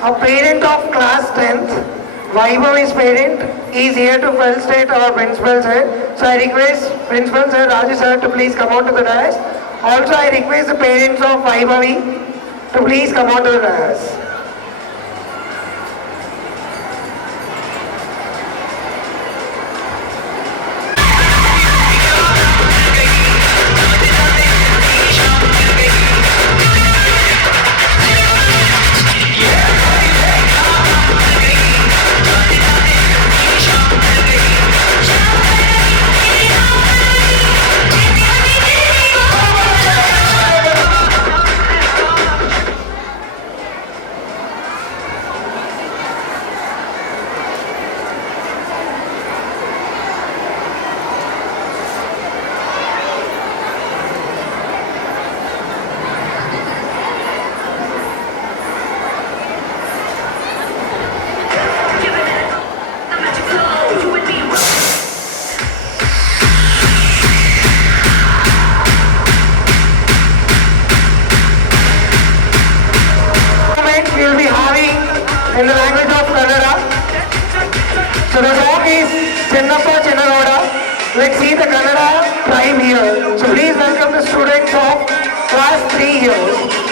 a parent of class 10th, Vaibhavi's parent, is here to felicitate our principal sir. So I request Principal Sir Raju sir to please come on to the dais. Also I request the parents of Vaibhavi to please come on to the dais. We will be having in the language of Kannada. So the song is Chinnappa Chinnagowda. Let's see the Kannada tribe here. So please welcome the students of class 3 here.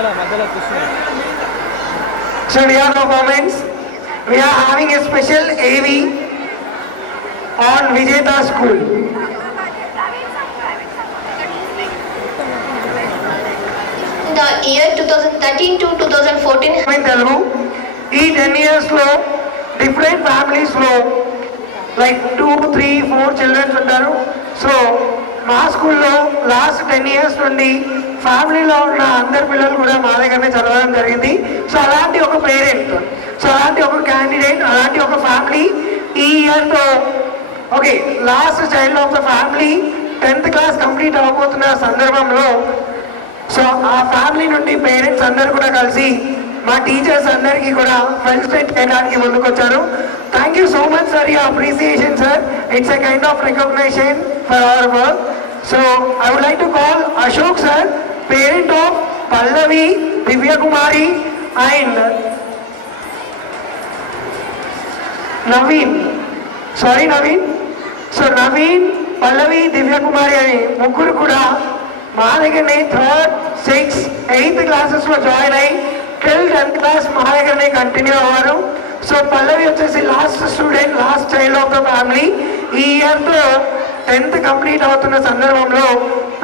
So we are performance. We are having a special AV on Vijayata School. The year 2013 to 2014. In Telugu, ఈ 10 years లో different families లో లైక్ 2, 3, 4 చిల్డ్రన్స్ ఉంటారు. సో మా స్కూల్లో లాస్ట్ 10 years నుండి ఫ్యామిలీలో ఉన్న అందరి పిల్లలు కూడా మా దగ్గరనే చదవడం జరిగింది. సో అలాంటి ఒక పేరెంట్, సో అలాంటి ఒక క్యాండిడేట్, అలాంటి ఒక ఫ్యామిలీ ఈ ఇయర్తో okay last child of the family 10th class complete అవ్వబోతున్న సందర్భంలో సో ఆ ఫ్యామిలీ నుండి పేరెంట్స్ అందరు కూడా కలిసి మా టీచర్స్ అందరికీ కూడా ఫెలిసిటేట్ చేయడానికి ముందుకు వచ్చారు. Thank you so much sir, your appreciation sir. It's a kind of recognition for our work. So I would like to call Ashok sir, parent of Pallavi Divya Kumari and Naveen. Sorry Naveen. So Naveen, Pallavi, Divya Kumari అని ముగ్గురు కూడా మా దగ్గరనే 3rd, 6th, 8th క్లాసెస్లో జాయిన్ అయ్యి till 10th class మా దగ్గరనే కంటిన్యూ అవ్వరు. సో పల్లవి వచ్చేసి last student, last child of the family. ఈ ఇయర్తో 10th కంప్లీట్ అవుతున్న సందర్భంలో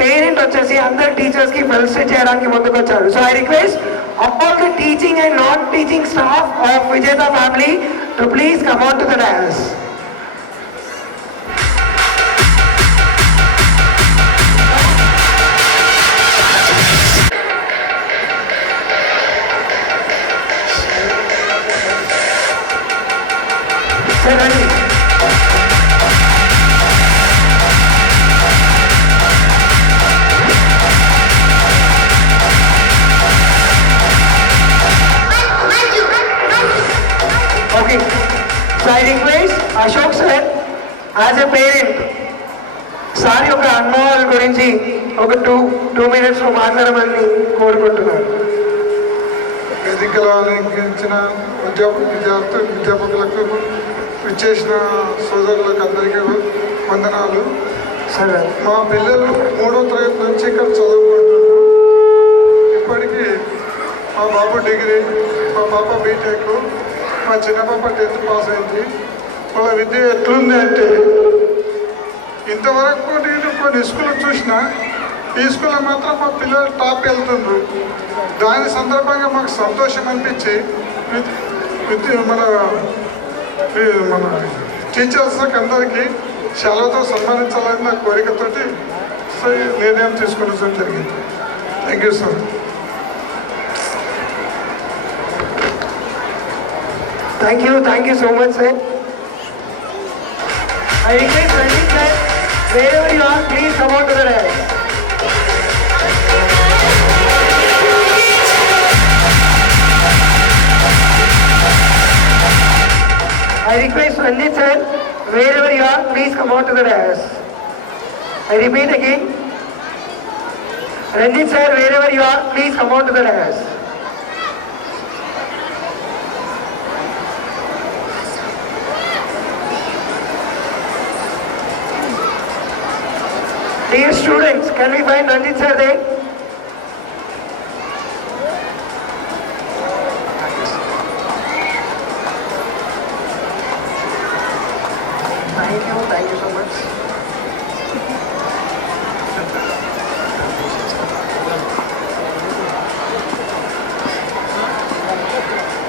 పేరెంట్ వచ్చేసి అందరు టీచర్స్కి ఫెలిసిటేట్ చేయడానికి ముందుకు వచ్చారు. So I request all the teaching and non teaching staff of Vijetha family to please come on to the dais. Okay, so I request Ashok sir as a parent sir యొక్క అనుభవాల గురించి ఒక 2 minutes మాట్లాడమని కోరుకుంటున్నాను. వేదికలో అలంకరించిన విద్యార్థులకు ఇచ్చేసిన సోదరులకు అందరికీ వందనాలు. సరే, మా పిల్లలు 3వ తరగతి నుంచి ఇక్కడ చదువుకుంటున్నారు. ఇప్పటికీ మా బాబు డిగ్రీ, మా పాప బీటెక్, మా చిన్న పాప 10th పాస్ అయింది. వాళ్ళ విద్య ఎట్లుంది అంటే ఇంతవరకు నేను కొన్ని స్కూల్ చూసినా ఈ స్కూల్లో మాత్రం మా పిల్లలు టాప్ వెళ్తుండ్రు. దాని సందర్భంగా మాకు సంతోషం అనిపించి మన టీచర్స్కి అందరికీ శాలతో సన్మానించాలని నా కోరికతోటి నిర్ణయం తీసుకోవడం జరిగింది. Thank you sir. Thank you so much sir. I request Ranjit sir, wherever you are, please come on to the dais. I request Ranjit sir, wherever you are, please come on to the dais. I repeat again. Ranjit sir, wherever you are, please come on to the dais. Dear students, can we find Ranjit sir there?